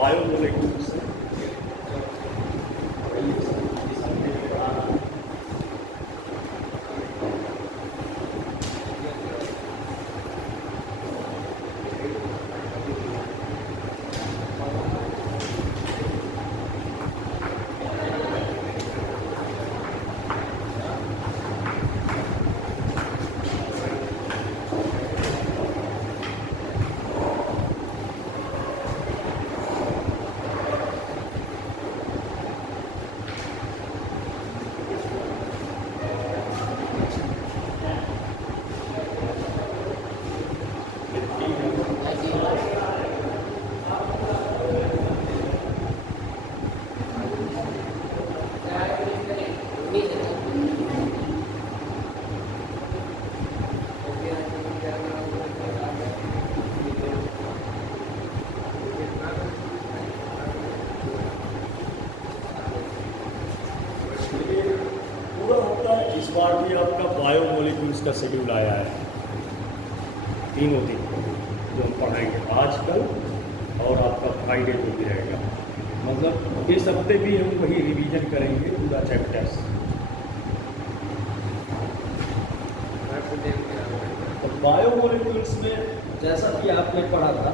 Biomolecules से इस बार भी आपका बायोमोलिक्यूल्स का शेड्यूल आया है, तीनों दिन जो हम पढ़ाएंगे आज, कल और आपका फ्राइडे को भी रहेगा। मतलब इस हफ्ते भी हम वही रिवीजन करेंगे पूरा चैप्टर्स। तो बायोमोलिक्यूल्स में जैसा कि आपने पढ़ा था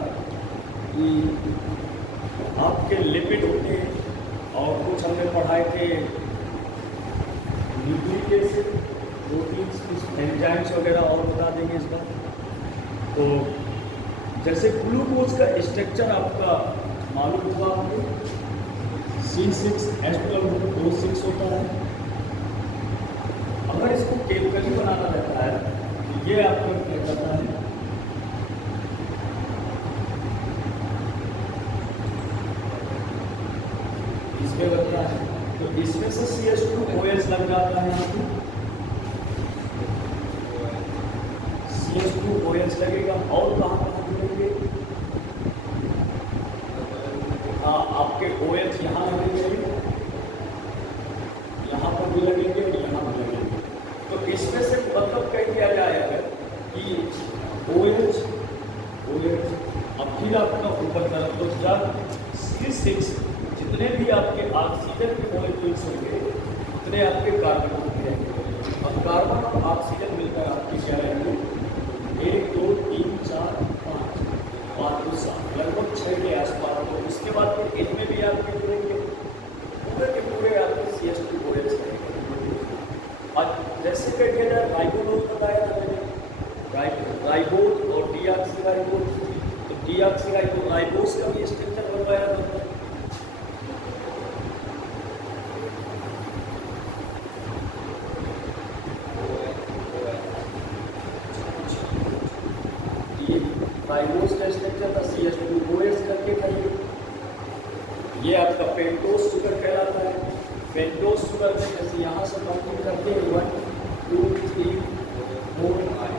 कि आपके लिपिड होते हैं और कुछ हमने पढ़ाए थे न्यूक्लिक एसिड, प्रोटीन्स, एंजाइम्स वगैरह और बता देंगे इस बार। तो जैसे ग्लूकोज का स्ट्रक्चर आपका मालूम हुआ आपको, C6H12O6 होता है। अगर इसको केमिकली बनाना रहता है तो ये आपको क्या करता है, इसमें लगता है तो इसमें से CH2OH लग जाता है, यहाँ पे CH2OH लगेगा। और कहाँ जुड़ेंगे, हाँ आपके OH यहाँ लगेंगे, यहाँ पर भी लगेंगे और यहाँ भी लगेंगे। तो इसमें से मतलब कह दिया जाएगा कि OH अब फिर आपका ऊपर तरफ तो जब C6 जितने भी आपके ऑक्सीजन के मॉलिक्यूल्स होंगे उतने आपके कार्बन होंगे। अब कार्बन और ऑक्सीजन मिलकर आपके क्या रहेंगे, 1 2 3 4 5 5 2 7 लगभग 6 के आसपास। तो उसके बाद फिर इनमें भी आपके जुड़ेंगे, पूरे के पूरे आपके CH2OH रहेंगे। और जैसे कह दिया जाए राइबोज बताया था मैंने, राइबोज और डीऑक्सीराइबोज। तो डीऑक्सीराइबोज का भी स्ट्रक्चर बनवाया था। राइबोज का स्ट्रक्चर था CH2OH करके कहिए। ये आपका पेंटोज शुगर कहलाता है। पेंटोज शुगर में जैसे यहाँ से कंप्लीट करते हैं 1 2 3 4 5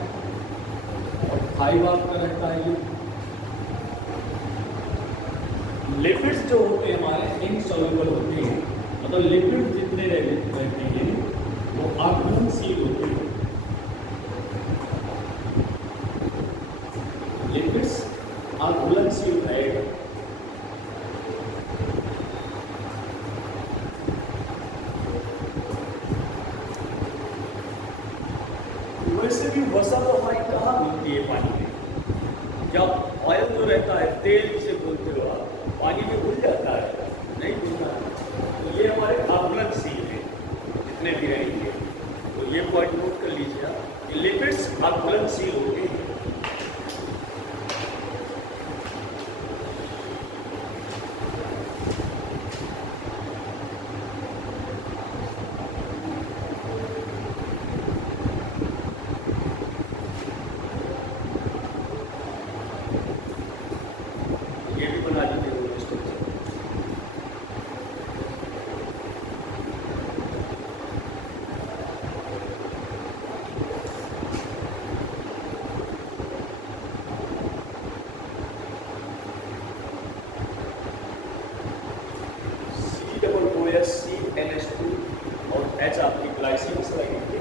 और 5 आपका रहता है। ये लिपिड्स जो होते हैं हमारे इनसॉल्युबल होते हैं, मतलब लिपिड जितने रहते हैं वो अघुलनशील होते हैं। लिपिड्स अघुलनशील रहेगा। वैसे भी वसा तो हमारी कहाँ मिलती है पानी में, जब ऑयल जो रहता है तेल जिसे बोलते हो आप, पानी में घुल जाता है, नहीं घुलता है। तो ये हमारे अघुलनशील है जितने भी रहेंगे। तो ये पॉइंट नोट कर लीजिए आप, लिपिड्स अघुलनशील होते हैं। NH2 और H आपकी ग्लाइसिन से लगेंगे।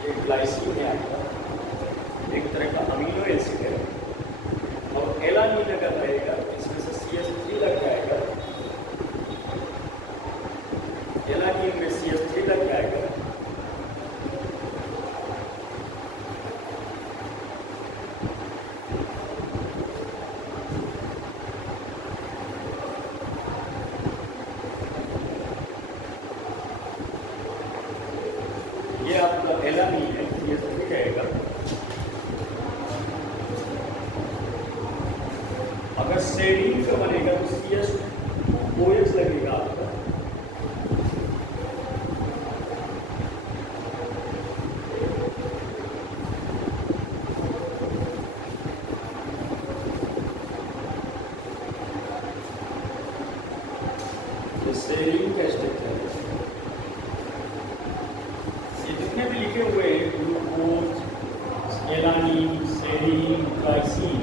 ये ग्लाइसिन है आपका। एक तरह का अमीनो एसिड है, और एलानीन अगर रहेगा इसमें से CH3 लग जाएगा, एलानीन में CH3 लग जाएगा, ये आपका एलानीन है, CH3 रहेगा। अगर सेरीन का बनेगा तो CH2OH लगेगा आपका, तो सेरीन का स्ट्रक्चर है। ये जितने भी लिखे हुए हैं glucose, alanine, serine, glycine,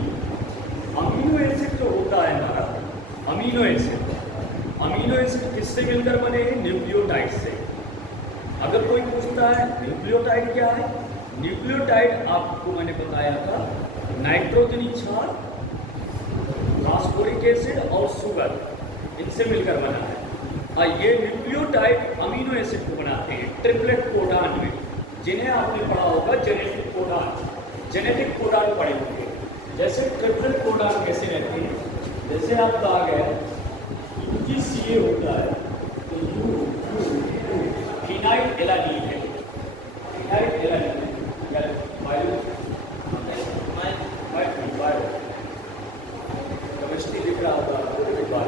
amino acid जो होता है हमारा, अमीनो एसिड किससे मिलकर बने हैं? न्यूक्लियोटाइड से। अगर कोई पूछता है न्यूक्लियोटाइड क्या है, न्यूक्लियोटाइड आपको मैंने बताया था नाइट्रोजनी क्षार, फास्फोरिक एसिड और शुगर, इनसे मिलकर बना है। ये न्यूक्लियोटाइड अमीनो एसिड को बनाते हैं ट्रिपलेट कोडान में, जिन्हें आपने पढ़ा होगा जेनेटिक कोडान पढ़े होंगे। जैसे ट्रिपलेट कोडान कैसे रहते हैं, जैसे आपका आ गया UgCA होता है तो U फिनाइल एलानीन है, फिनाइल एलानीन या बायो केमिस्ट्री लिख रहा होगा आपको एक बार।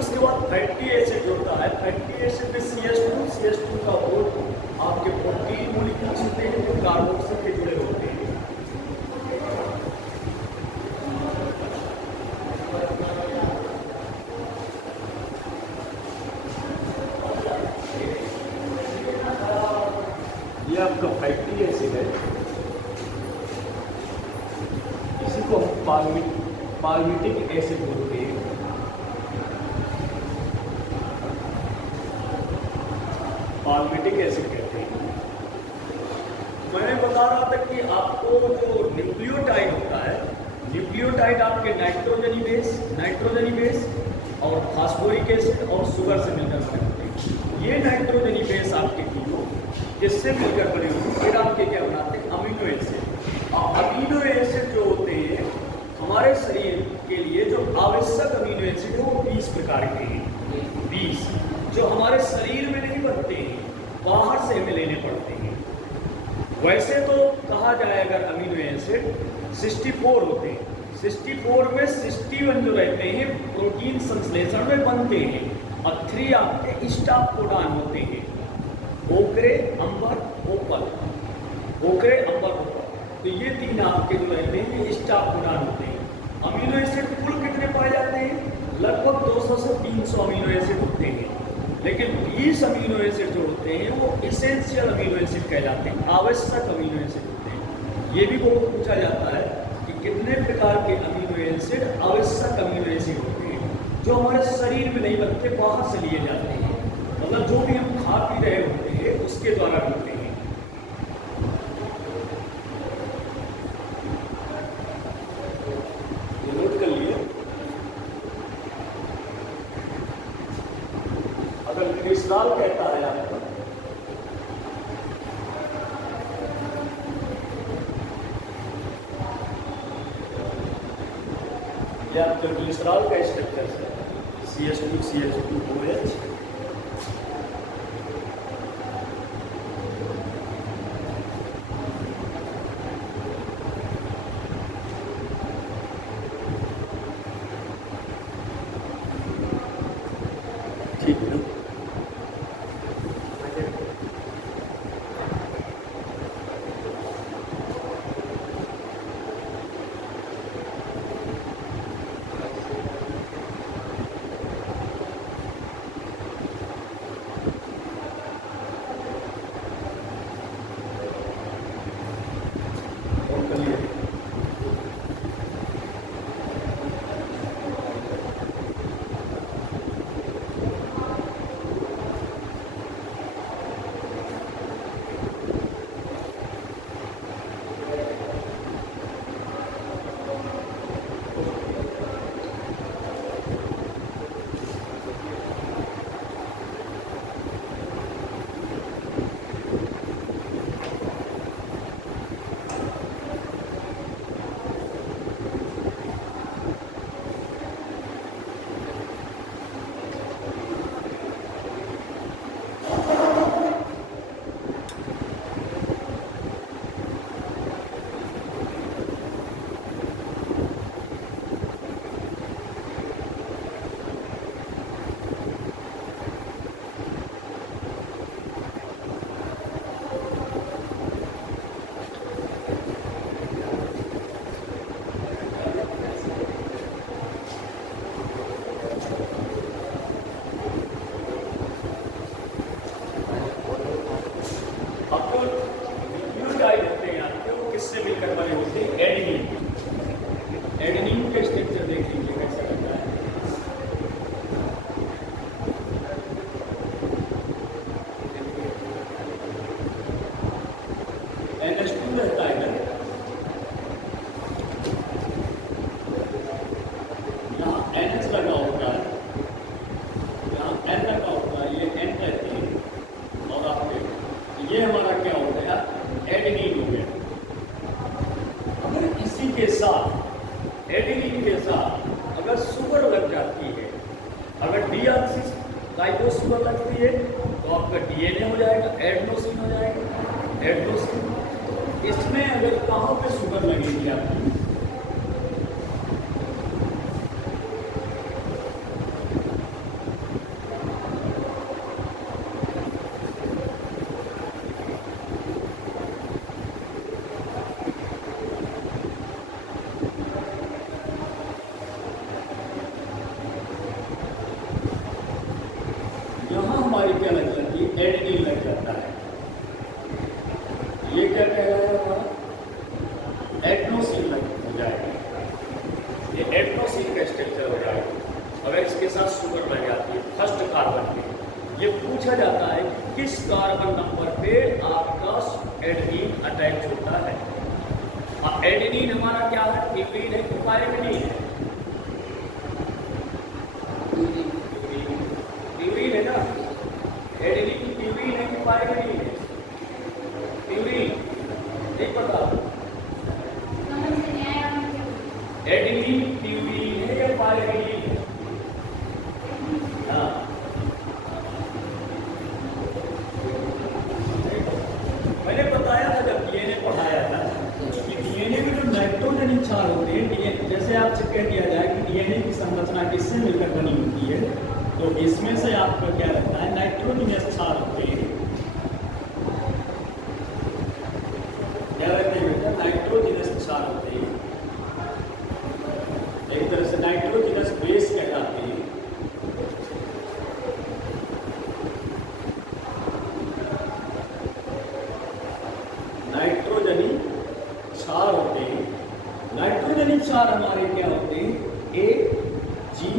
उसके बाद फैटी एसिड होता है, फैटी एसिड में CH2 का बोर्ड आपके प्रोटीन मॉलिक्यूल्स होते हैं जो कार्बोक्सिल के जुड़े होते हैं। ये आपका फैटी एसिड है, इसी को हम पाल्मिटिक एसिड बोलते हैं। पाल्मिटिक एसिड कहते हैं। मैंने बता रहा था कि आपको जो न्यूक्लियोटाइड होता है, न्यूक्लियोटाइड आपके नाइट्रोजनी बेस और फास्फोरिक एसिड और शुगर से मिलकर बने होते हैं। ये नाइट्रोजनी बेस आपके तीनों किससे मिलकर बने होते हैं? फिर आपके क्या बनाते हैं? Amino acid. और अमीनो एसिड जो होते हैं हमारे शरीर के लिए जो आवश्यक अमीनो एसिड है वो 20 प्रकार के हैं, 20 जो हमारे शरीर में नहीं बनते हैं, बाहर से हमें लेने पड़ते हैं। वैसे तो कहा जाए अगर अमीनो एसिड 64 होते हैं, 64 में 61 जो रहते हैं प्रोटीन संश्लेषण में बनते हैं और 3 आपके स्टॉप कोडान होते हैं, ओकरे, अंबर, ओपल, ओकरे, अंबर, ओपल। तो ये 3 आपके जो रहते हैं ये स्टॉप कोडान होते हैं। अमीनो एसिड कुल कितने पाए जाते हैं? लगभग 200 से 300 अमीनो एसिड होते हैं, लेकिन 20 अमीनो एसिड जो होते हैं वो इसेंशियल अमीनो एसिड कहलाते हैं, आवश्यक अमीनो एसिड होते हैं। ये भी बहुत पूछा जाता है कि कितने प्रकार के अमीनो एसिड आवश्यक अमीनो एसिड होते हैं जो हमारे शरीर में नहीं बनते, बाहर से लिए जाते हैं, मतलब जो भी हम खा पी रहे होते हैं उसके द्वारा मिलते हैं। नोट कर लिए। अगर ग्लिसरॉल कहता है आपको, ये आपका ग्लिसरॉल का स्ट्रक्चर है CH2CH2OH। ठीक है। NH2 रहता है ना, यहाँ NH लगा होता है, यहाँ N लगा होता है, ये N रहती है और आपके ये हमारा क्या हो गया, एडेनिन हो गया। अगर इसी के साथ एडेनिन के साथ अगर शुगर लग जाती है, अगर डीऑक्सी राइबोसुगर लगती है तो आपका डीएनए हो जाएगा, एडेनोसिन हो जाएगा, एडेनोसिन। इसमें अगर कहाँ पे शुगर लगेगी आपकी, हमारी क्या लग जाती है, एडेनिन लग जाता है। ये क्या कह रहा है हमारा, एडेनोसिन हो जाएगा, ये एडेनोसिन का स्ट्रक्चर हो जाएगा अगर इसके साथ शुगर लग जाती है फर्स्ट कार्बन पे। ये पूछा जाता है कि किस कार्बन नंबर पे आपका एडेनिन अटैच होता है। और एडेनिन हमारा क्या है, प्यूरीन है कि पायरिमिडीन है, प्यूरीन है ना, एडेनिन प्यूरीन है कि पायरिमिडीन है, प्यूरीन नहीं पता, एडेनिन प्यूरीन है या पायरिमिडीन है, हाँ मैंने बताया था जब डीएनए पढ़ाया था कि डीएनए में जो नाइट्रोजन क्षार होते हैं, जैसे आपसे कह दिया जाए कि डीएनए की संरचना किससे मिलकर बनी होती है, तो इसमें से आपका क्या रहता है, नाइट्रोजनस क्षार होते हैं, क्या रहते हैं बेटा, नाइट्रोजनस क्षार होते हैं, एक तरह से नाइट्रोजनस बेस कहलाते हैं। नाइट्रोजनी क्षार होते हैं, नाइट्रोजनी क्षार हमारे क्या होते हैं, AGCT।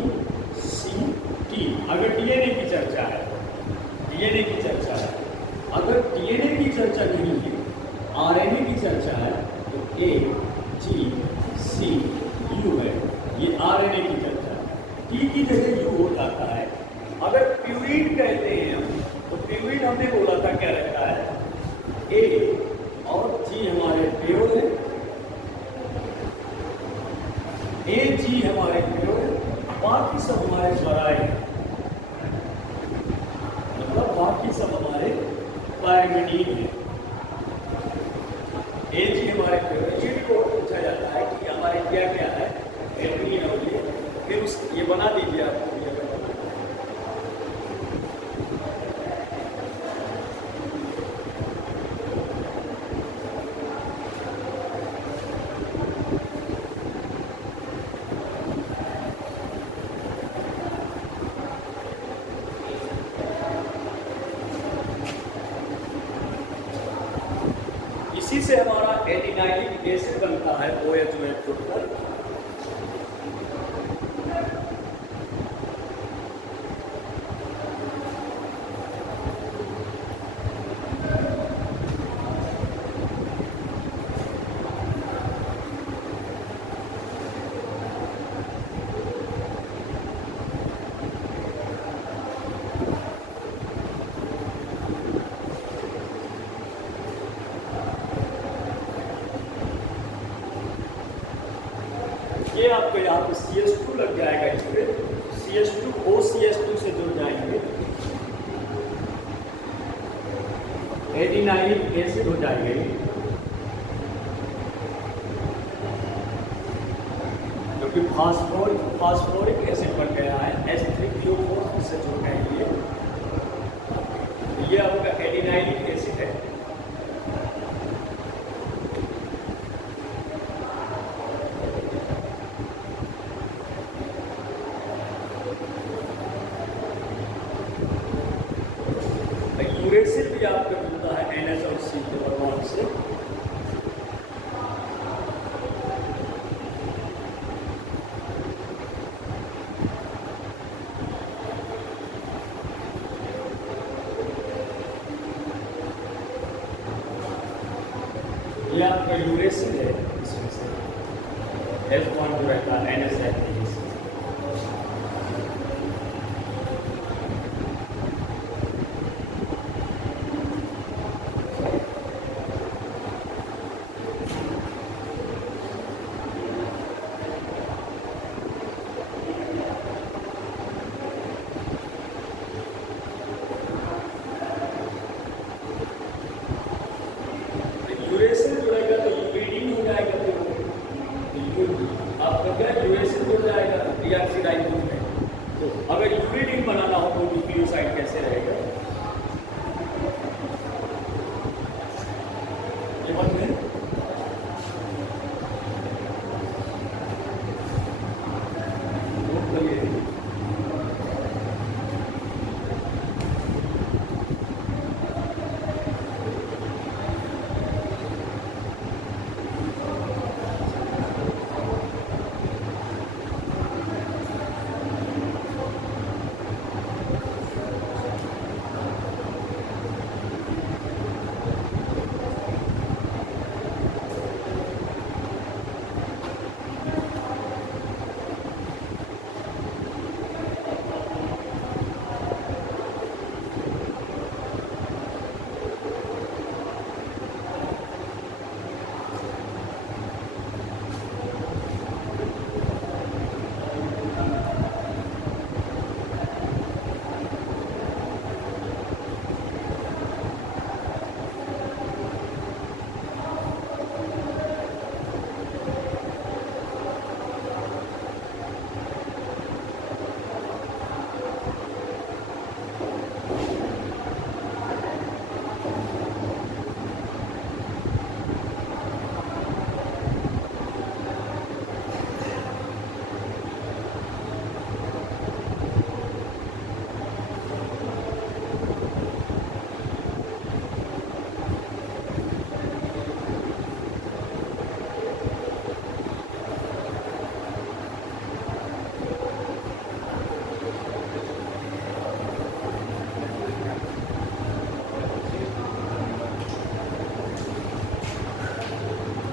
अगर डीएनए की चर्चा है, डीएनए की चर्चा है, अगर डीएनए की चर्चा नहीं है, आरएनए की चर्चा है तो AGCU है, ये आरएनए की चर्चा है, टी की जगह यू हो जाता है। अगर प्यूरीन कहते हैं हम, तो प्यूरीन हमने बोला था क्या रहता है, ए और जी हमारे प्योर है, AG हमारे प्योर है, बाकी सब हमारे स्वराय है, मतलब बाकी सब हमारे पायरिमिडीन है। AG हमारे प्योर है, ये भी पूछा जाता है कि हमारे क्या क्या है, एडेनिन और ये, फिर उस ये बना दीजिए आपको, इसी से हमारा एडिनाइलिक एसिड बनता है, OH छोड़कर। ये आपको यहाँ पे CH2 लग जाएगा, इस पे CH2 OCH2 से जुड़ जाएंगे, एडिनाइलिक एसिड हो जाएंगे, जो कि फास्फोरिक एसिड बन गया है, H3PO4 से जुड़ गए ये आपका एडिनाइलिक एसिड है। यूरेसिल भी आपका जुड़ता है NH और C के परमाणु से। ये आपका यूरेसिल है, इसमें से एस बॉन्ड जो रहता है NH यूरेसिल जुड़ेगा तो यूरिडीन हो जाएगा, आपका क्या यूरेसिल जुड़ जाएगा डीऑक्सीराइबोज में। तो अगर यूरिडीन बनाना हो तो न्यूक्लियोसाइड कैसे रहेगा, ये बात है।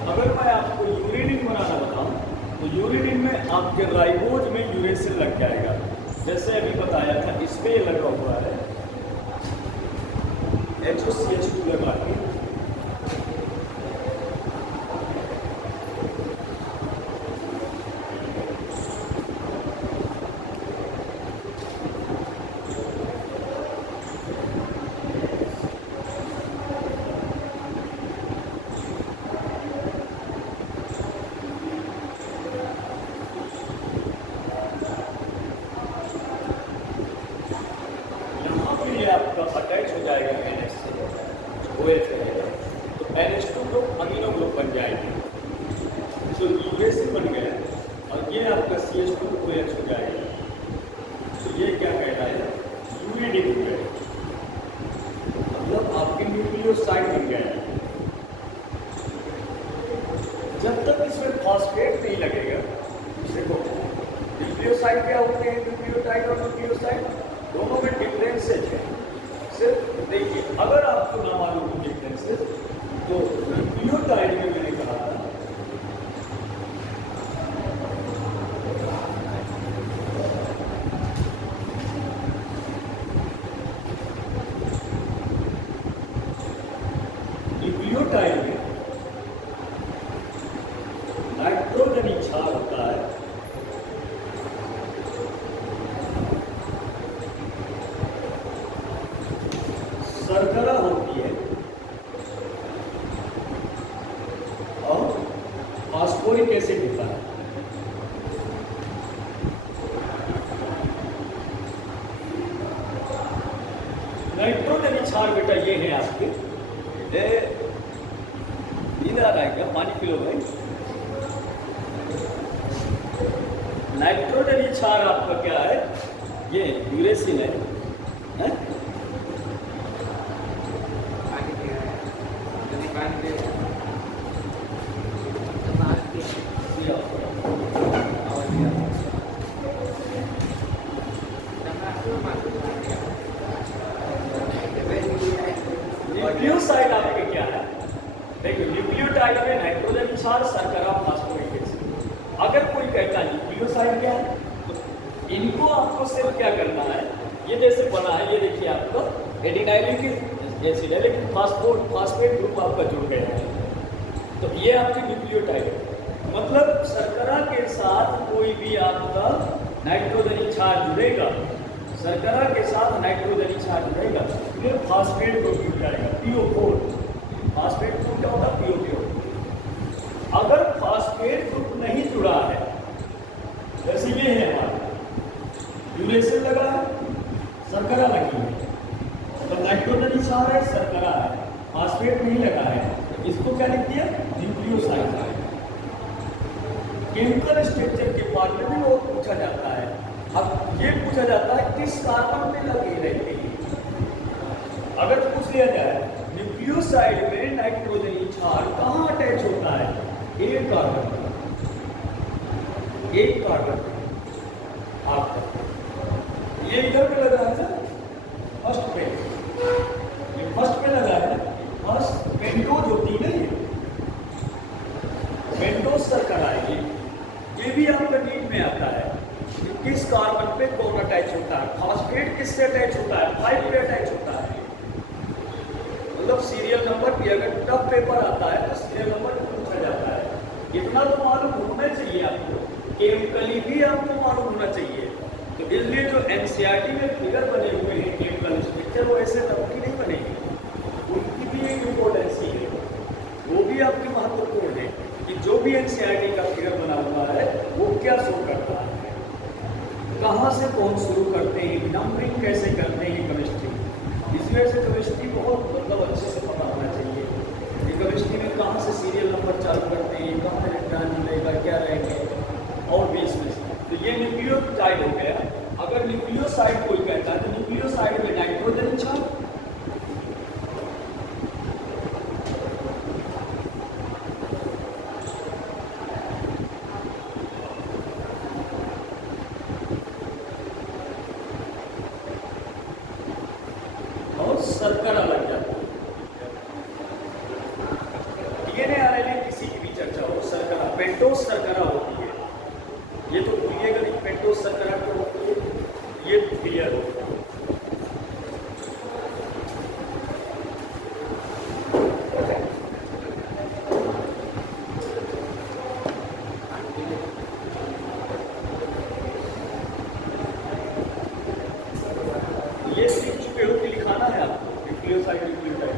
अगर मैं आपको यूरिडीन बनाना बताऊं तो यूरिडीन में आपके राइबोज में यूरेसिल लग जाएगा, जैसे अभी बताया था इसमें लगा हुआ है HOCH2 लगा के। आपका अटैच हो जाएगा NH से, OH रहेगा तो NH2 ग्रुप अमीनो ग्रुप बन जाएगी, तो यूरेसिल बन गया और ये आपका CH2 OH हो जाएगा, तो ये क्या कहता है यूरिडीन हो गया, मतलब आपके न्यूक्लियोसाइड बन गया। जब तक इसमें फॉस्फेट नहीं लगेगा, देखो न्यूक्लियोसाइड क्या होते हैं, न्यूक्लियोटाइड और न्यूक्लियोसाइड दोनों में डिफरेंसेज है। सिर्फ देखिए अगर आपको ना मालूम हो डिफरेंसेज तो न्यूक्लियोटाइड में मैंने कहा था न्यूक्लियोटाइड में नाइट्रोजनी क्षार होता है, शर्करा होती है और फास्फोरिक एसिड होता है। नाइट्रोजनी क्षार बेटा ये है आपके, नींद आ रहा है क्या, पानी पी लो भाई। नाइट्रोजनी क्षार आपका क्या है, ये यूरेसिल है, न्यूक्लियोसाइड आपके क्या है, देखिए न्यूक्लियो न्यूक्लियोटाइड में नाइट्रोजन क्षार, शर्करा, फास्फोरिक एसिड। अगर कोई कहता है न्यूक्लियोसाइड क्या है, तो इनको आपको सिर्फ क्या करना है, ये जैसे बना है, ये देखिए आपका एडिनाइलिक एसिड है, लेकिन फास्फेट ग्रुप आपका जुड़ गया है, तो ये आपकी न्यूक्लियोटाइड है। मतलब शर्करा के साथ कोई भी आपका नाइट्रोजन क्षार जुड़ेगा, शर्करा के साथ नाइट्रोजन क्षार जुड़ेगा, फिर फास्फेट ग्रुप जुड़ जाएगा, PO4। फास्फेट ग्रुप क्या होता है, PO4। अगर फास्फेट ग्रुप नहीं जुड़ा है, जैसे ये है हमारा ड्यूरेशन लगा है, शर्करा लगी है, तो नाइट्रोजन क्षार है, शर्करा है, फास्फेट नहीं लगा है, इसको क्या लिख दिया, न्यूक्लियोसाइड। केमिकल स्ट्रक्चर के बारे में भी बहुत पूछा जाता है। अब ये पूछा जाता है किस कार्बन पे लगे रहते हैं। अगर पूछ लिया जाए न्यूक्लियोसाइड में नाइट्रोजन क्षार कहाँ अटैच होता है, एक कार्बन आपका, ये इधर पे लगा है ना, फर्स्ट पे, ये फर्स्ट पे लगा है ना, फर्स्ट पेंटोज होती है ना, ये पेंटोज शर्करा है, ये भी आपका नीट में आता है कि किस कार्बन पे कौन अटैच होता है। फास्फेट किससे अटैच होता है, 5 पे अटैच होता है। मतलब सीरियल नंबर भी अगर टफ पेपर आता है तो सीरियल नंबर पूछा जाता है। इतना तो मालूम होना चाहिए आपको, केमिकली भी आपको मालूम होना चाहिए। तो इसलिए जो एनसीईआरटी में फिगर बने हुए हैं केमिकल स्ट्रक्चर, वो ऐसे तब नहीं बनेगी, उनकी भी एक इम्पोर्टेंसी है, वो भी आपकी महत्वपूर्ण है कि जो भी एनसीईआरटी का फिगर बना हुआ है वो क्या शो करता है, कहाँ से कौन शुरू करते हैं, नंबरिंग कैसे करते हैं केमिस्ट्री। इस वजह से केमिस्ट्री बहुत मतलब अच्छे से पता होना चाहिए कि केमिस्ट्री में कहाँ से सीरियल नंबर चालू करते हैं, कहाँ इलेक्ट्रॉन मिलेगा, क्या रहेंगे, और भी इसमें से। तो ये न्यूक्लियोटाइड हो गया। अगर न्यूक्लियोसाइड कोई कहता है तो न्यूक्लियोसाइड में नाइट्रोजन क्षार, शर्करा लग जाता है। डीएनए आरएनए किसी की भी चर्चा हो, शर्करा पेंटोज शर्करा होती है, ये तो भूलिएगा नहीं, पेंटोज शर्करा क्यों होती है ये क्लियर हो। ये सीख चुके हो कि लिखाना है आपको न्यूक्लियोसाइड न्यूक्लियोटाइड।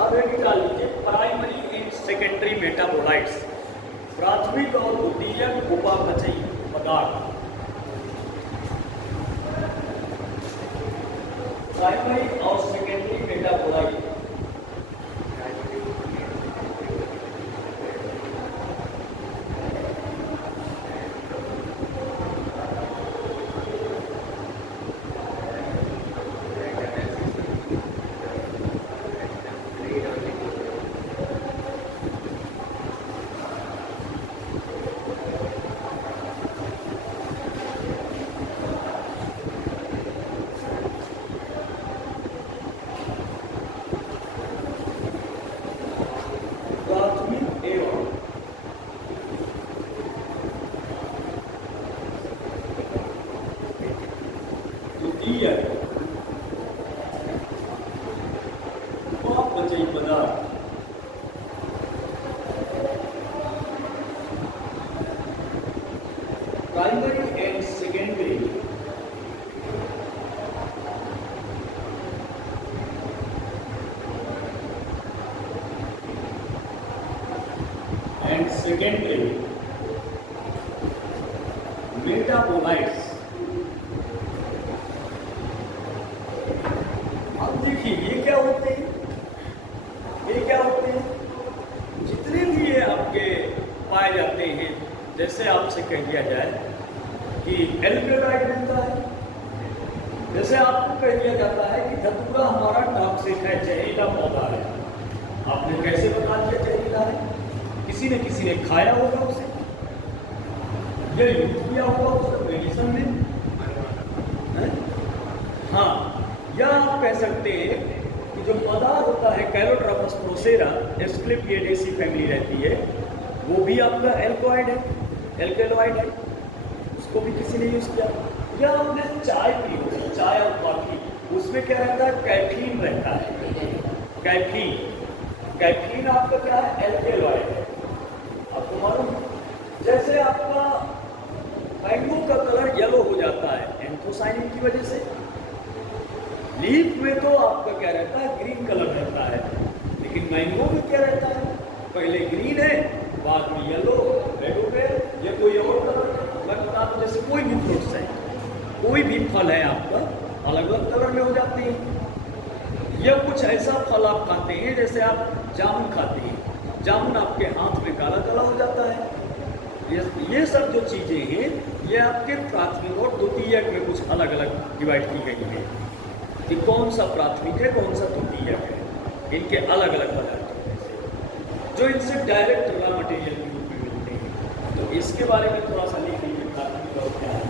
अब एक निकाल लीजिए प्राइमरी एंड सेकेंडरी मेटाबोलाइट्स, प्राथमिक और द्वितीयक उपापचयी पदार्थ। प्राइमरी और सेकेंडरी मेटाबोलाइट, प्राथमिक एवं द्वितीयक उपापचयी पदार्थ। Primary and secondary and secondary metabolites। अब देखिए ये क्या होते हैं, ये क्या होते हैं, जितने भी ये आपके पाए जाते हैं, जैसे आपसे कह दिया जाए कि एल्केलाइड मिलता है, जैसे आपको कह दिया जाता है कि धतूरा हमारा टॉक्सिक है, जहरीला जहरीला पौधा है। आपने कैसे बता दिया जहरीला है? किसी ने खाया होगा उसे, या यूज किया होगा उसे मेडिसिन में है? हाँ, या आप कह सकते हैं कि जो पदार्थ होता है कैलोट्रोपस प्रोसेरा, एस्क्लेपिएडेसी फैमिली रहती है, वो भी आपका एल्कोहाइड है, एल्केलॉइड है, उसको भी किसी ने यूज किया। या आपने चाय पी होगी, चाय और कॉफी, उसमें क्या रहता है? कैफीन रहता है। कैफीन आपका क्या है? एल्केलॉइड है। आपको मालूम, जैसे आपका मैंगो का कलर येलो हो जाता है एंथोसाइनिन की वजह से, लीफ में तो आपका क्या रहता है? ग्रीन कलर रहता है, लेकिन मैंगो में क्या रहता है? पहले ग्रीन है, बाद में येलो, रेड हो गया, या कोई और कलर। मैं बता दूं, जैसे कोई भी फ्रूट्स है, कोई भी फल है आपका, अलग अलग कलर में हो जाते हैं। या कुछ ऐसा फल आप खाते हैं, जैसे आप जामुन खाते हैं, जामुन आपके हाथ में काला काला हो जाता है। ये सब जो चीज़ें हैं, ये आपके प्राथमिक और द्वितीयक में कुछ अलग अलग डिवाइड की गई है कि कौन सा प्राथमिक है, कौन सा द्वितीयक है। इनके अलग अलग पदार्थ हैं जो इनसे डायरेक्ट रॉ मटेरियल के रूप में मिलते हैं। तो इसके बारे में थोड़ा सा लिख लीजिए, प्राथमिक और क्या है।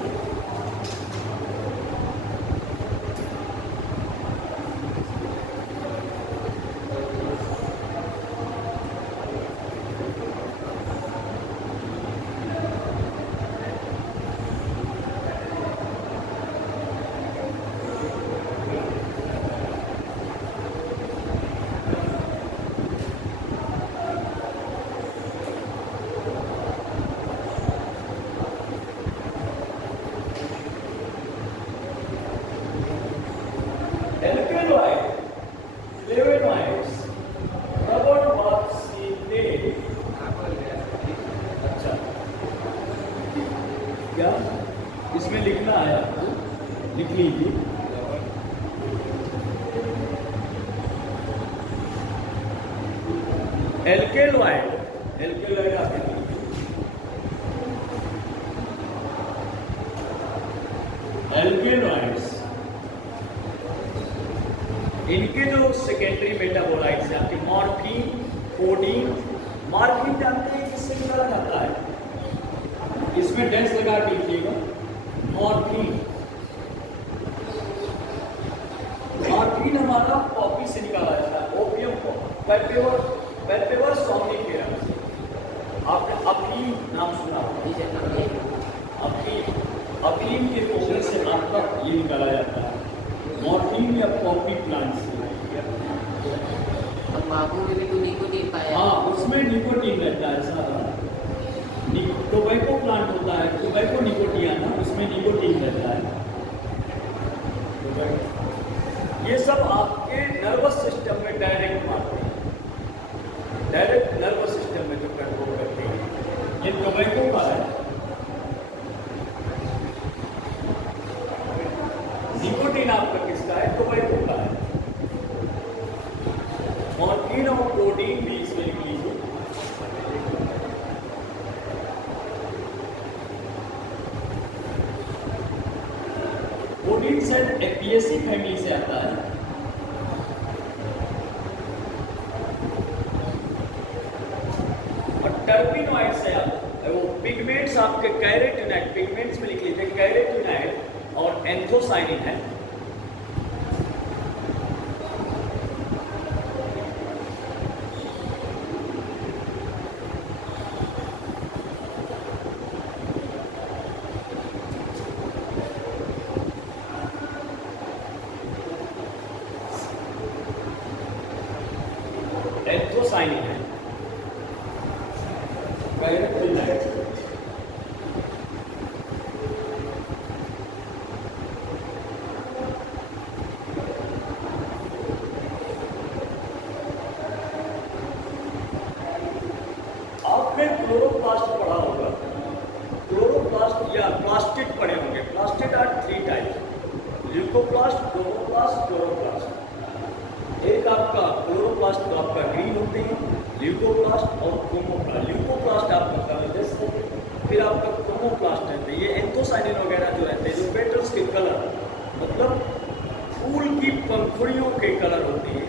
इसमें लिखना है आपको, लिख लीजिए। एल्केलॉइड, एल्केलॉइड आप लिख लीजिए। एल्केलॉइड्स, इनके जो सेकेंडरी मेटाबोलाइट्स हैं आपके मॉर्फिन, कोडीन। मॉर्फिन जानते हैं किससे निकाला जाता है? इसमें डैश लगा दीजिएगा, मॉर्फिन। मॉर्फिन हमारा पॉपी से निकाला जाता है, ओपियम को, पैपेवर सोम्निफेरम से। आपने अफीम नाम सुना? अफीम के पोखरे से आपका ये निकाला जाता है, मॉर्फिन या पॉपी प्लांट से। तंबाकू में भी तो निकोटीन पाया। हाँ, उसमें निकोटीन रहता है सारा। टोबैको प्लांट होता है, टोबैको निकोटियाना, उसमें निकोटीन रहता है। ये सब आपके नर्वस सिस्टम में डायरेक्ट मारते हैं, डायरेक्ट नर्वस सिस्टम में जो कंट्रोल करते हैं। ये टोबैको का है। निकोटीन आपका किसका है? टोबैको का है। मॉर्फिन और कोडीन भी इसमें लिख लीजिए। कोडीन शायद एपिएसी फैमिली से आता है। और टर्पिनॉइड से आता है। वो पिगमेंट्स आपके कैरोटीनॉइड, पिगमेंट्स में लिख लीजिए कैरोटीनॉइड और एंथोसाइनिन है। एंथोसाइनिन है, कैरोटीनॉइड। आपने क्लोरोप्लास्ट पढ़ा होगा, क्लोरोप्लास्ट या प्लास्टिड पढ़े होंगे। Plastid are 3 types, leucoplast, chloroplast, chloroplast. एक आपका क्लोरोप्लास्ट तो आपका ग्रीन होते हैं, ल्यूकोप्लास्ट और क्रोमोप्लास्ट। ल्यूकोप्लास्ट आपका कलरलेस है, फिर आपका क्रोमोप्लास्ट रहते हैं। ये एंथोसाइनिन वगैरह जो रहते हैं, जो पेटल्स के कलर, मतलब फूल की पंखुड़ियों के कलर होते हैं,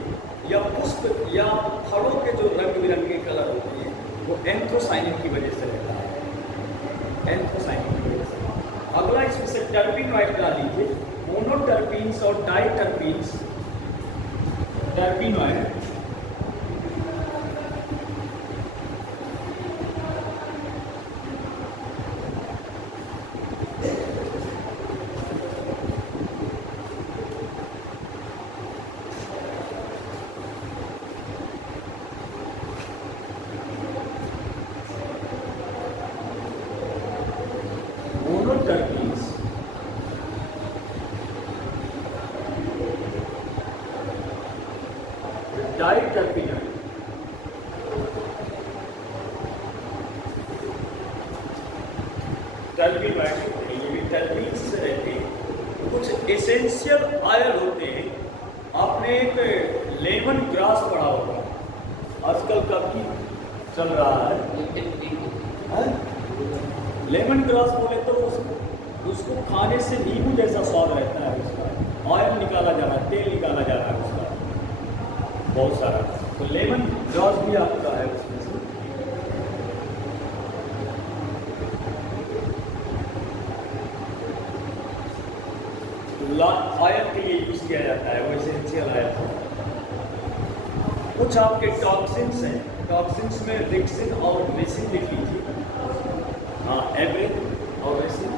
या पुष्प या फलों के जो रंग बिरंगे कलर होते हैं वो एंथ्रोसाइनिन की वजह से रहता है, एंथ्रोसाइनिन की वजह से। अगला इसमें से टर्पिनॉइड डाल लीजिए, मोनोटर्पीन्स और डाइटर्पीन्स, टर्पिनॉइड monoterpenes, diterpenoid, टर्पिनॉइड होते हैं, ये भी टर्पीन्स से रहते हैं। कुछ एसेंशियल ऑयल होते हैं। आपने एक लेमन ग्रास पढ़ा होगा, आजकल काफी चल रहा है। लेमन ग्रास बोले तो उसको खाने से नींबू जैसा स्वाद रहता है, उसका ऑयल निकाला जा रहा है, तेल निकाला जा रहा है उसका बहुत सारा। तो लेमन ग्रास भी आता है उसमें से। ऑयल के लिए यूज किया जाता है, वो एसेंशियल ऑयल। कुछ आपके टॉक्सिन्स हैं, टॉक्सिन्स में रिक्सिन और रेसिन लिख लीजिए। हाँ, एवरेज और रेसिन।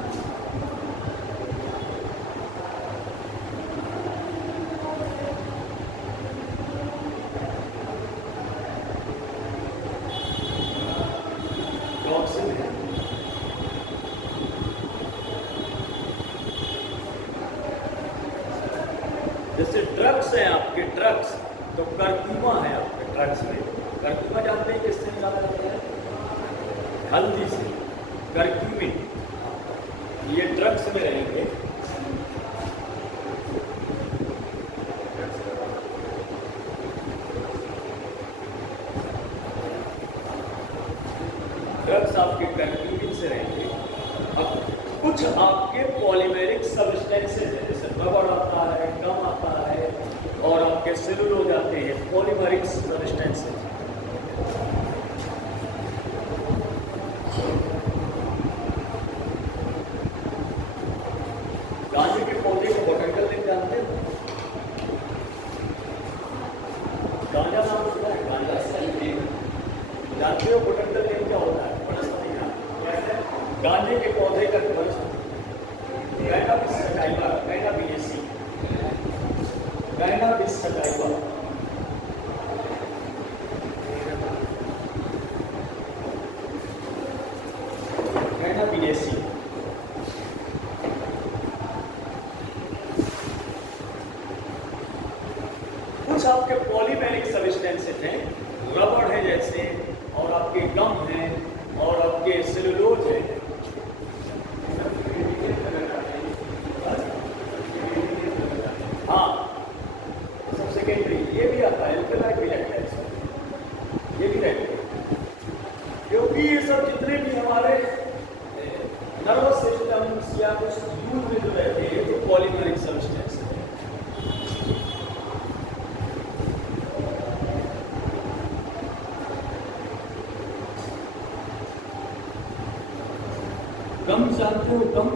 टॉक्सिन है। जैसे ड्रग्स हैं आपके, ड्रग्स तो कर्क्यूमा है आपके ड्रग्स में। कर्क्यूमा जानते हैं किससे निकाला जाता है? हल्दी से, कर्क्यूमिन। ये ड्रग्स में रहेंगे। ड्रग्स आपके कर्क्यूमिन से रहेंगे। अब कुछ आपके पॉलीमेरिक सब्सटेंसेस हैं, जैसे रबड़ आता है, गम आता है, और आपके सेलुलोज आते हैं, पॉलीमेरिक सब्सटेंसेस। गांजे के पौधे को बोटेनिकल नेम जानते हैं? गांजा नाम सुना है? गांजा जानते हो बोटेनिकल नेम क्या होता है? वनस्पति नाम। गांजे के पौधे का वनस्पति कैनाबिस सटाइवा, कैनाबियेसी, कैनाबिस सटाइवा। कैनाबियेसी। कुछ आपके पॉलीमेरिक सब्सटेंसेस हैं, रबड़ है जैसे, और आपके गम हैं, और आपके सेलुलोज है। हाँ, सब सेकेंडरी। ये भी आता है, एल्कलाइड भी लगता है इसमें, ये भी रहते हैं। क्योंकि ये सब जितने भी हमारे नर्वस सिस्टम्स या कुछ यूज में जो रहते हैं, जो पॉलीमेरिक सब्सटेंस है। गम जानते हो? गम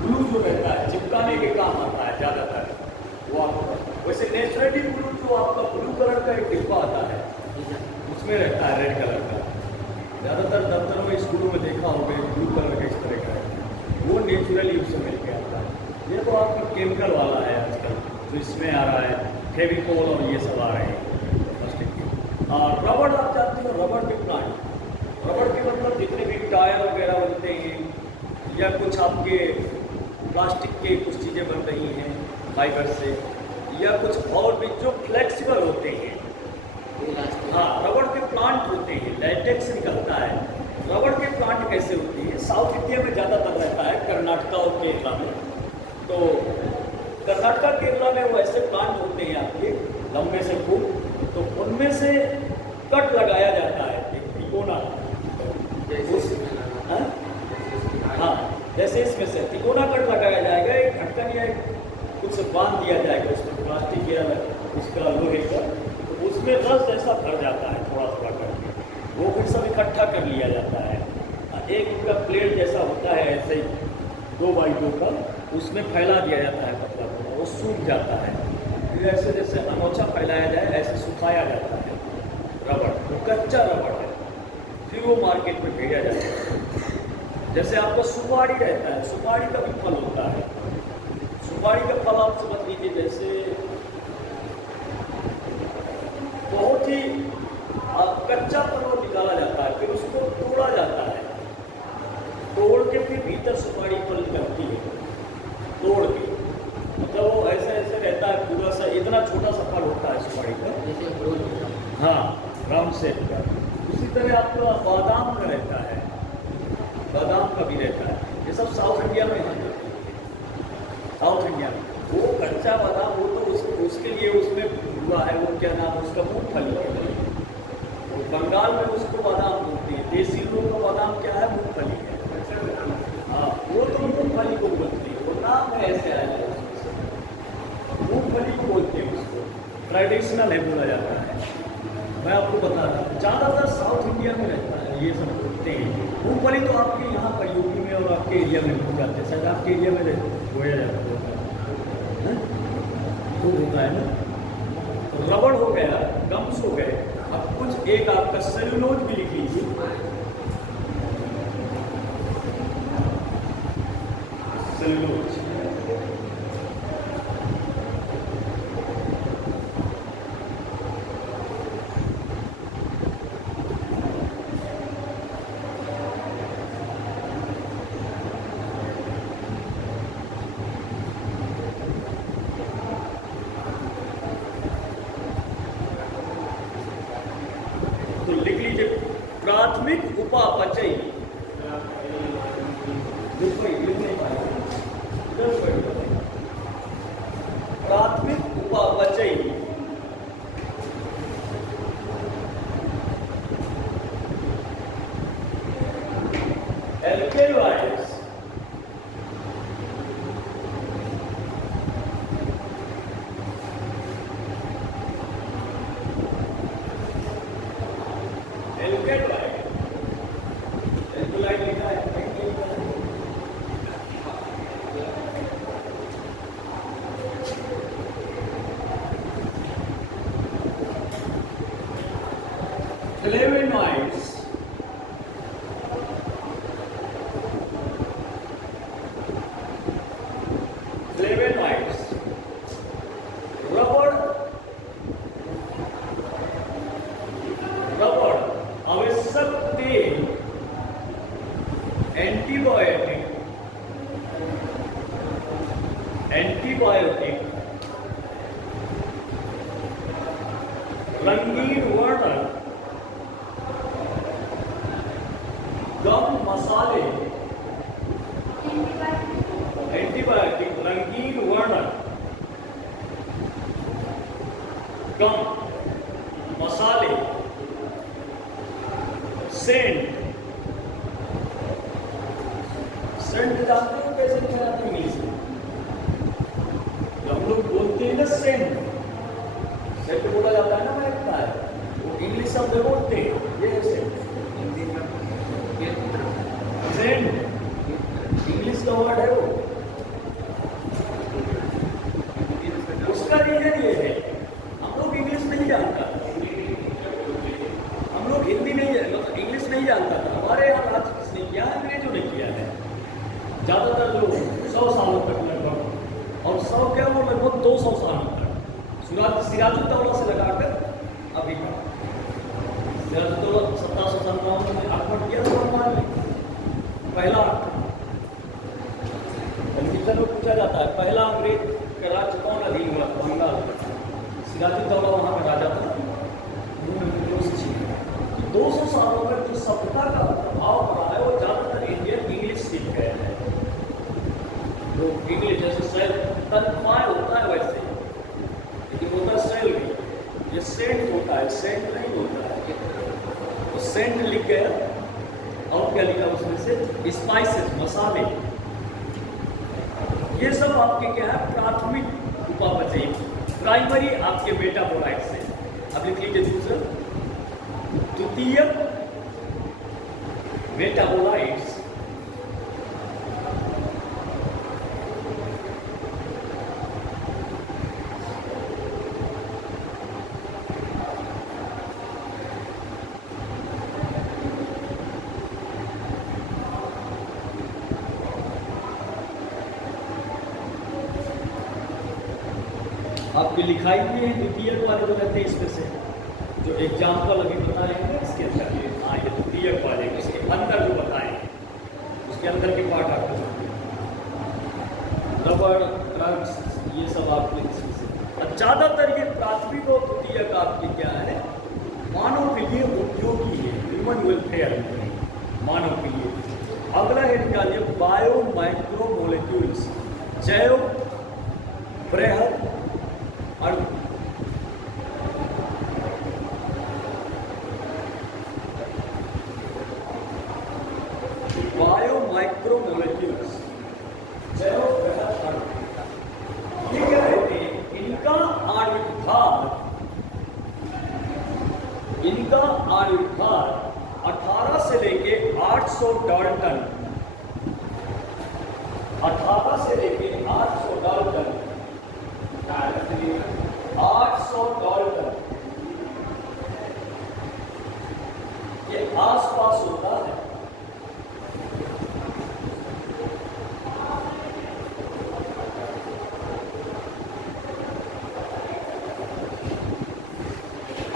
ग्लू जो रहता है, चिपकाने के काम आता है ज्यादातर वो आपको। वैसे नेचुरली ग्लू जो आपका ब्लू कलर का एक डिब्बा आता है, उसमें रहता है रेड कलर का। ज्यादातर दफ्तरों में, स्कूलों में देखा होगा ब्लू कलर का इस तरह का है, वो नेचुरली उससे मिलकर आता है। ये तो आपका केमिकल वाला है आजकल, तो इसमें आ रहा है फेविकोल और ये सब आ रहे हैं प्लास्टिक के। और रबड़ आप जानते हो? रबड़ के प्लांट, रबड़ के मतलब जितने भी टायर वगैरह बनते हैं, या कुछ आपके प्लास्टिक के कुछ चीज़ें बन रही हैं फाइबर से, या कुछ और भी जो फ्लेक्सिबल होते हैं। हाँ, रबड़ के प्लांट होते हैं, लैटेक्स निकलता है। रबड़ के प्लांट कैसे होती है? साउथ इंडिया में ज़्यादातर रहता है, कर्नाटका और केरला में। तो कर्नाटका केरला में वो ऐसे प्लांट होते हैं आपके लंबे से खूब, तो उनमें से कट लगाया जाता है, एक तिकोना। हाँ, जैसे इसमें से तिकोना कट लगाया जाएगा, एक ढक्कन या कुछ बांध दिया जाएगा उसमें प्लास्टिक या इसका लोहे का, तो उसमें रस जैसा भर जाता है थोड़ा थोड़ा करके, वो फिर सब इकट्ठा कर लिया जाता है। एक उनका प्लेट जैसा होता है ऐसे ही 2x2 का, उसमें फैला दिया जाता है पतला पतला, वो सूख जाता है। फिर ऐसे जैसे अनोचा फैलाया जाए ऐसे सुखाया जाता है रबड़, वो कच्चा रबड़ है, फिर वो मार्केट में भेजा जाता है। जैसे आपका सुपारी रहता है, सुपारी का भी फल होता है, सुपारी का फल आप समझ लीजिए जैसे बहुत ही कच्चा फल वो निकाला जाता है, फिर उसको तोड़ा जाता है, तोड़ के फिर भीतर सुपारी फल निकलती है, तोड़ के, मतलब वो ऐसे ऐसे रहता है पूरा सा, इतना छोटा सा फल होता है सुपारी का, हाँ राउंड शेप का। उसी तरह आपका बादाम का रहता है, बादाम का भी रहता है, ये सब साउथ इंडिया में है, साउथ इंडिया में वो कच्चा बादाम, वो तो उसके लिए उसमें हुआ है, वो क्या नाम है उसका, मूंगफली है, बंगाल में उसको बादाम बोलते हैं, देसी लोगों का बादाम क्या है, मूंगफली है। हाँ वो तो मूंगफली को बोलते हैं, वो नाम है ऐसे आया है, मूंगफली को बोलते हैं उसको, ट्रेडिशनल है बोला जाता है। मैं आपको बता रहा हूँ ज़्यादातर साउथ इंडिया में रहता है ये सब बोलते हैं। मूंगफली तो आपके यहाँ पर यूपी में और आपके एरिया में हो जाते हैं, शायद आपके एरिया में बोया जाता है, तो होता है ना। तो रबड़ हो गया, गम्स हो गए, अब कुछ एक आपका सेलुलोज भी लिख लीजिए, सेलुलोज, तो लिख लीजिए प्राथमिक उपापचय, प्राथमिक उपापचय एल्केलॉइड्स, एल्केलॉइड लिखा है, फ्लेवोनॉइड्स, फ्लेवोनॉइड्स, रबड़, रबड़, आवश्यक तेल, एंटीबायोटिक, एंटीबायोटिक, रंगीन वर्णक, गम मसाले, एंटीबायोटिक, रंगीन वर्णक, गम मसाले, सेंट, सेंट जानते हो कैसे लिखा जाता है इंग्लिश में, हम लोग बोलते हैं ना सेंट, सेंट बोला जाता है ना, महकता है, वो इंग्लिश शब्द बोलते हैं, ये है सेंट, सेंट इंग्लिश का वर्ड है वो। उसका रीजन ये है, हम लोग इंग्लिश नहीं जानता, हम लोग हिंदी नहीं, मतलब इंग्लिश नहीं जानता था, हमारे यहाँ राज किसने किया है, अंग्रेजों ने किया है ज़्यादातर लोग 100 सालों तक लगभग, और 100 क्या वो लगभग 200 सालों तक, सिराजुद्दौला से लगाकर अभी का, सिराजुद्दौला 1797 में आक्रमण किया तो मान ली पहला, कंफ्यूजन में पूछा जाता है पहला अंग्रेज का राज्य कौन अधीन हुआ था, बंगाल, सिराजुद्दौला वहाँ का राजा था, उन्होंने 200 सालों तक जो सभ्यता का प्रभाव पड़ा है वो ज़्यादातर इंडियन इंग्लिश सीख गए हैं, जो इंग्लिश जैसे सेल तन्माय होता है वैसे, लेकिन होता सेल भी, ये सेंट होता है, सेंट नहीं होता है, तो सेंट लिख गया, और क्या लिखा उसमें से, स्पाइसेस, मसाले, ये सब आपके क्या है प्राथमिक उपापचय, प्राइमरी आपके मेटाबोलाइट्स हैं। अब लिख लीजिए दूसरा, द्वितीय मेटाबोलाइट्स आपकी लिखाई में है, द्वितीय वाले जो रहते हैं इसमें से जो एग्जाम्पल अभी बताएंगे इसके अंदर ये, हाँ ये द्वितीय वाले इसके अंदर जो बताएंगे उसके अंदर के पार्ट आपको रबड़, ड्रग्स, ये सब आपके इसमें से। और ज़्यादातर ये प्राथमिक और द्वितीयक आपके क्या है, मानव के लिए उपयोगी है, ह्यूमन वेलफेयर में मानव के लिए। अगला है निकालिए बायो माइक्रो मोलिक्यूल्स, जैव बृहद अणु। बायो माइक्रो मोलिक्यूल्स, जैव बृहद अणु, ये क्या रहते हैं, इनका आणविक भार 18 से लेके 800 डाल्टन, 18 से लेके 800 डाल्टन, 800 डाल्टन ये आसपास होता है।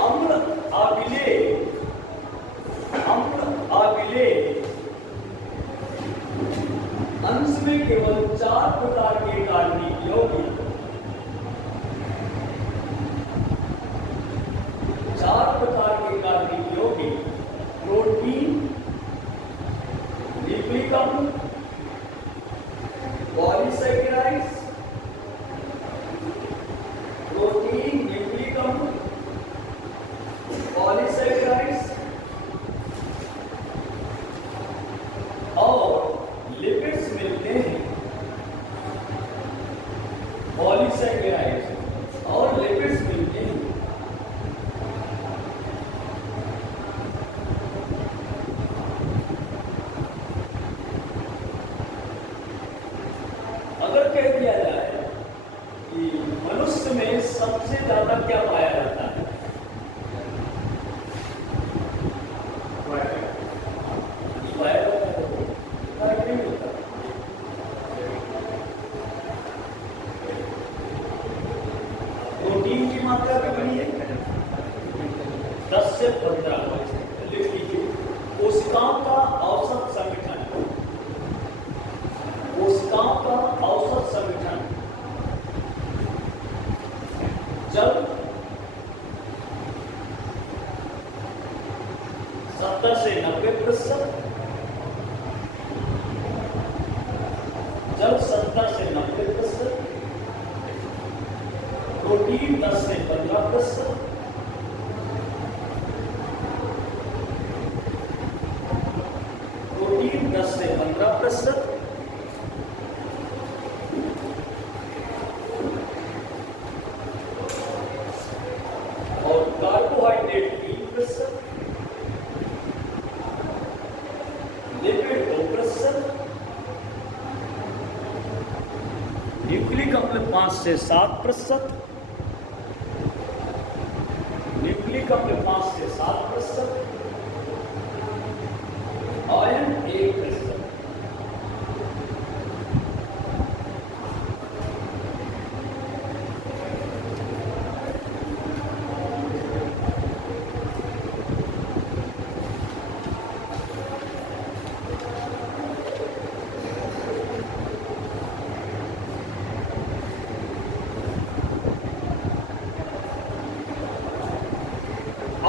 अम्ल आबिले अंश में केवल 4 प्रकार के कार्बनिक यौगिक, 4 प्रकार के कार्बनिक यौगिक, प्रोटीन, न्यूक्लिक अम्ल, पॉलीसैकेराइड्स, प्रोटीन, न्यूक्लिक अम्ल, पॉलीसैकेराइड्स और लिपिड्स मिलते हैं। पॉलीसैकेराइड्स और लिपिड्स मिलते हैं। अगर कह दिया जाए कि मनुष्य में सबसे ज्यादा क्या पाया जाता है, पाया जाता है नहीं होता। प्रोटीन की मात्रा कितनी है, 10 से 15। लिख लीजिए कोशिकाओं का औसत संगठन, कोशिकाओं का औसत संगठन जब 70 से 90%, जब 70 से 90%, प्रोटीन 10 से 15%, प्रोटीन 10 से 15%, और कार्बोहाइड्रेट 3%, लिपिड 2%, न्यूक्लिक अम्ल 5 से 7%, न्यूक्लिक अम्ल 5 से 7%, आयरन 1%।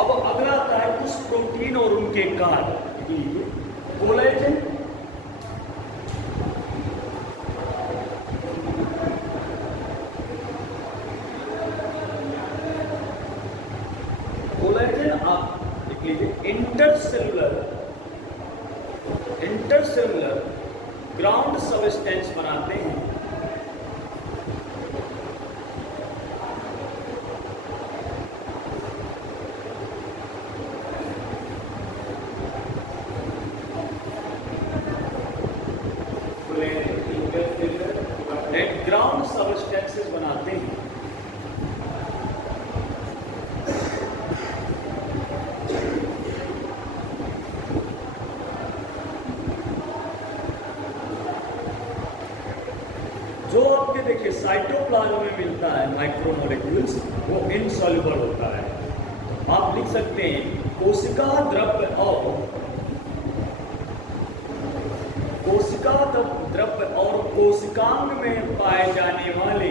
अब अगला आता है कुछ प्रोटीन और उनके कार्य। कोलेजन, कोलेजन आप लिख लीजिए इंटरसेलुलर ग्राउंड सबस्टेंस बनाते हैं। साइटोप्लाज्म में मिलता है माइक्रोमोलेक्यूल्स, वो इनसॉल्युबल होता है। आप लिख सकते हैं कोशिका द्रव्य और कोशिकांग में पाए जाने वाले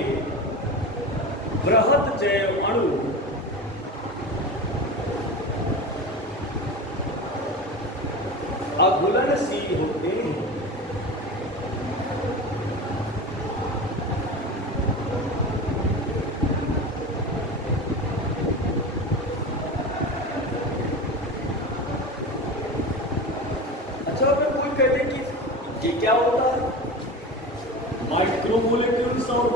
बृहद जैव अणु अघुलनशील होते हैं। अच्छा, अगर कोई कहते कि ये क्या होता है, माइक्रोमोलेक्यूल्स और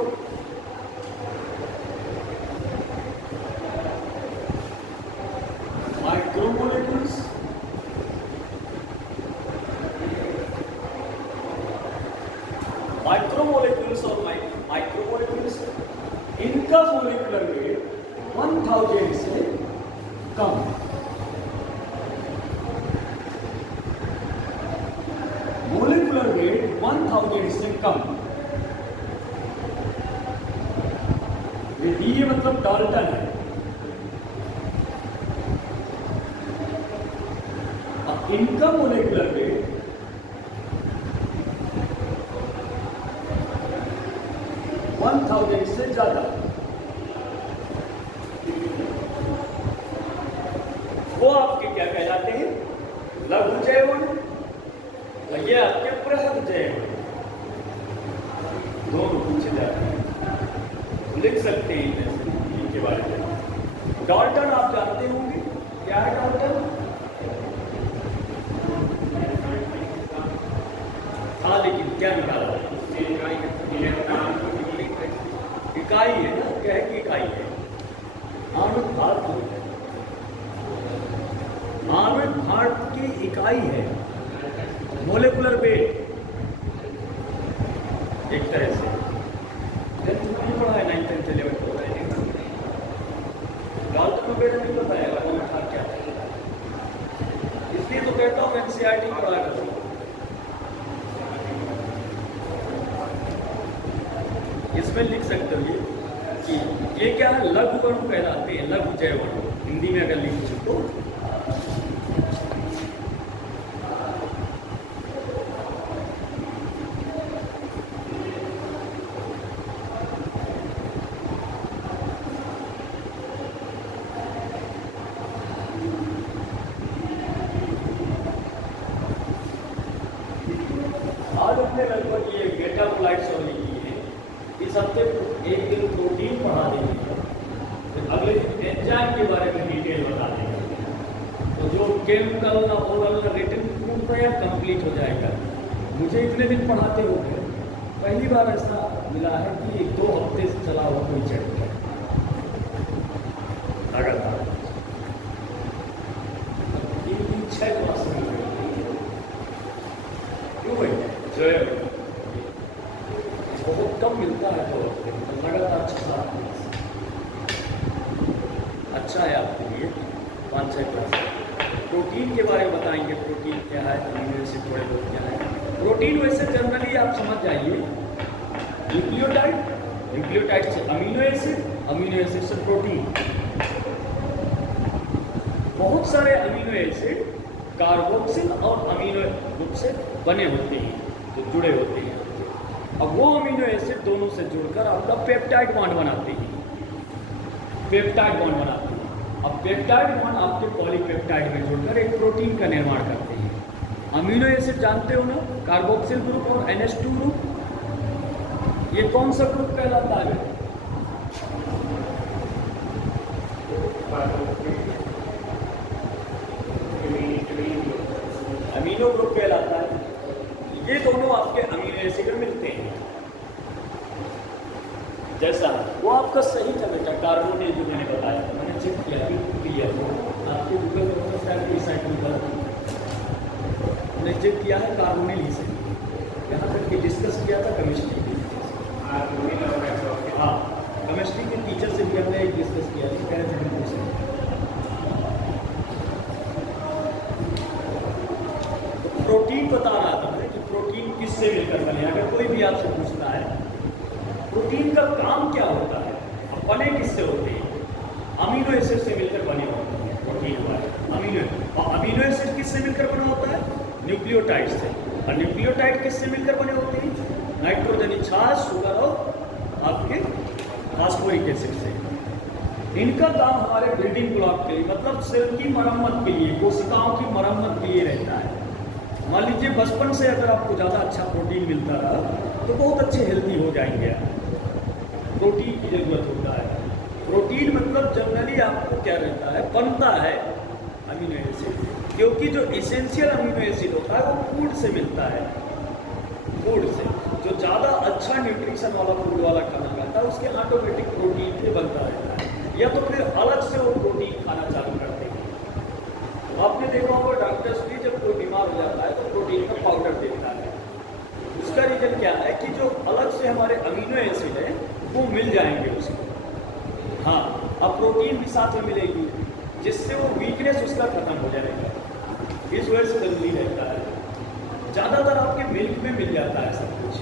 माइक्रोमोलेक्यूल्स, माइक्रोमोलेक्यूल्स इनका मोलिकुलर वेट 1000 से कम। मोलिकुलर वेट 1000 से कम। ये मतलब डाल्टन है। अब इनका मोलिकुलर वेट 1000 से ज्यादा, वो आपके क्या कहलाते हैं, लघु जैव अणु, और ये आपके बृहद जैव अणु, दोनों पूछे जाते हैं। लिख सकते हैं इनके बारे में। डाल्टन आप जानते होंगे, क्या है डाल्टन? हाँ, लेकिन क्या निकाला? इकाई है ना, कह की इकाई है। आणविक भार की इकाई है मोलिकुलर वेट, एक तरह से। नहीं पढ़ा है 9th 10th 11th को, डाल्टन में वेट नहीं बताया आणविक भार क्या है, इसलिए तो कहता हूँ एनसीईआरटी पढ़ा करो। इसमें लिख सकते हो ये कि ये क्या है, लघु अणु कहलाते हैं, लघु जैव अणु, हिंदी में अगर लिख तो। आज हमने लगभग ये मेटाबोलाइट्स और लिखी है। इस हफ्ते एक दिन प्रोटीन पढ़ा देंगे, फिर अगले दिन एंजाइम के बारे में डिटेल बता देंगे। तो जो केमिकल ओरल रिटन पूरा कंप्लीट हो जाएगा। मुझे इतने दिन पढ़ाते हो गए, पहली बार ऐसा मिला है कि 1-2 हफ्ते से चला हुआ कोई चैप्टर लगातार 3-6 क्लास में क्यों भाई, जो है बहुत कम मिलता है, तो लगातार अच्छा है आपके लिए 5-6 क्लास। प्रोटीन के बारे में बताएंगे, प्रोटीन क्या है, अमीनो एसिड थोड़े बहुत क्या है। प्रोटीन वैसे जनरली आप समझ जाइए, न्यूक्लियोटाइड से अमीनो एसिड से प्रोटीन। बहुत सारे अमीनो एसिड कार्बोक्सिल और अमीनो ग्रुप से बने होते हैं, जो जुड़े होते हैं। अब वो अमीनो एसिड दोनों से जुड़कर आपका पेप्टाइड बॉन्ड बनाते हैं, अब पेप्टाइड बॉन्ड आपके पॉलीपेप्टाइड में जुड़कर एक प्रोटीन का निर्माण करते हैं। अमीनो एसिड जानते हो ना, कार्बोक्सिल ग्रुप और NH2 ग्रुप, ये कौन सा ग्रुप कहलाता है? अमीनो ग्रुप कहलाता है। ये दोनों आपके अमीनो एसिड में मिलते हैं। जैसा वो आपका सही था बेटा, कार्बोनेल जो मैंने बताया था, मैंने चेक किया वो आपके गूगल साइकिल पर मैंने चेक किया है, कार्बोनेल ही से यहाँ तक कि डिस्कस किया था केमिस्ट्री की। हाँ, केमिस्ट्री के टीचर से भी हमने डिस्कस किया था, कह रहे थे प्रोटीन बता रहा था मैं कि प्रोटीन किससे मिलकर बने। अगर कोई भी आपसे पूछता है प्रोटीन का काम क्या होता है, अब बने किससे होते हैं? अमीनो एसिड से मिलकर बने होते हैं प्रोटीन हमारे। अमीनो एसिड किससे मिलकर बना होता है? न्यूक्लियोटाइड से। और न्यूक्लियोटाइड किससे मिलकर बने होते हैं? नाइट्रोजनी छाछ, शुगर और आपके फास्फोरिक एसिड से। इनका काम हमारे बिल्डिंग ब्लॉक के लिए, मतलब सेल की मरम्मत के लिए, कोशिकाओं की मरम्मत के लिए रहता है। मान लीजिए बचपन से अगर आपको ज़्यादा अच्छा प्रोटीन मिलता रहा तो बहुत अच्छे हेल्दी हो जाएंगे आप। प्रोटीन की ज़रूरत होता है। प्रोटीन मतलब जनरली आपको क्या रहता है, बनता है अमीनो एसिड, क्योंकि जो इसेंशियल अमीनो एसिड होता है वो फूड से मिलता है। फूड से जो ज़्यादा अच्छा न्यूट्रिशन वाला फूड वाला खाना खाता है उसके ऑटोमेटिक प्रोटीन से बनता रहता है, या तो फिर अलग से वो प्रोटीन खाना चालू करते हैं। तो आपने देखा होगा डॉक्टर्स भी जब कोई बीमार हो जाता है तो प्रोटीन का पाउडर देता है। उसका रीज़न क्या है कि जो अलग से हमारे अमीनो एसिड है वो मिल जाएंगे उसको। हाँ, अब प्रोटीन भी साथ में मिलेगी जिससे वो वीकनेस उसका खत्म हो जाएगा। इस वजह से जरूरी रहता है। ज़्यादातर आपके मिल्क में मिल जाता है सब कुछ।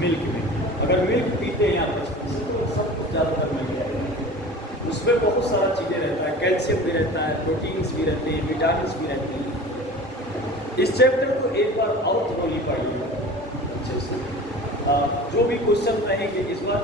मिल्क में अगर मिल्क पीते हैं आप बचपन से तो सब कुछ ज़्यादातर मिल जाएगा। उसमें बहुत सारा चीज़ें रहता है, कैल्शियम भी रहता है, प्रोटीन्स भी रहते हैं, विटामिन्स भी रहते हैं। इस चैप्टर को एक बार और थोड़ी पढ़िएगा अच्छे से। जो भी क्वेश्चन रहेंगे इस बार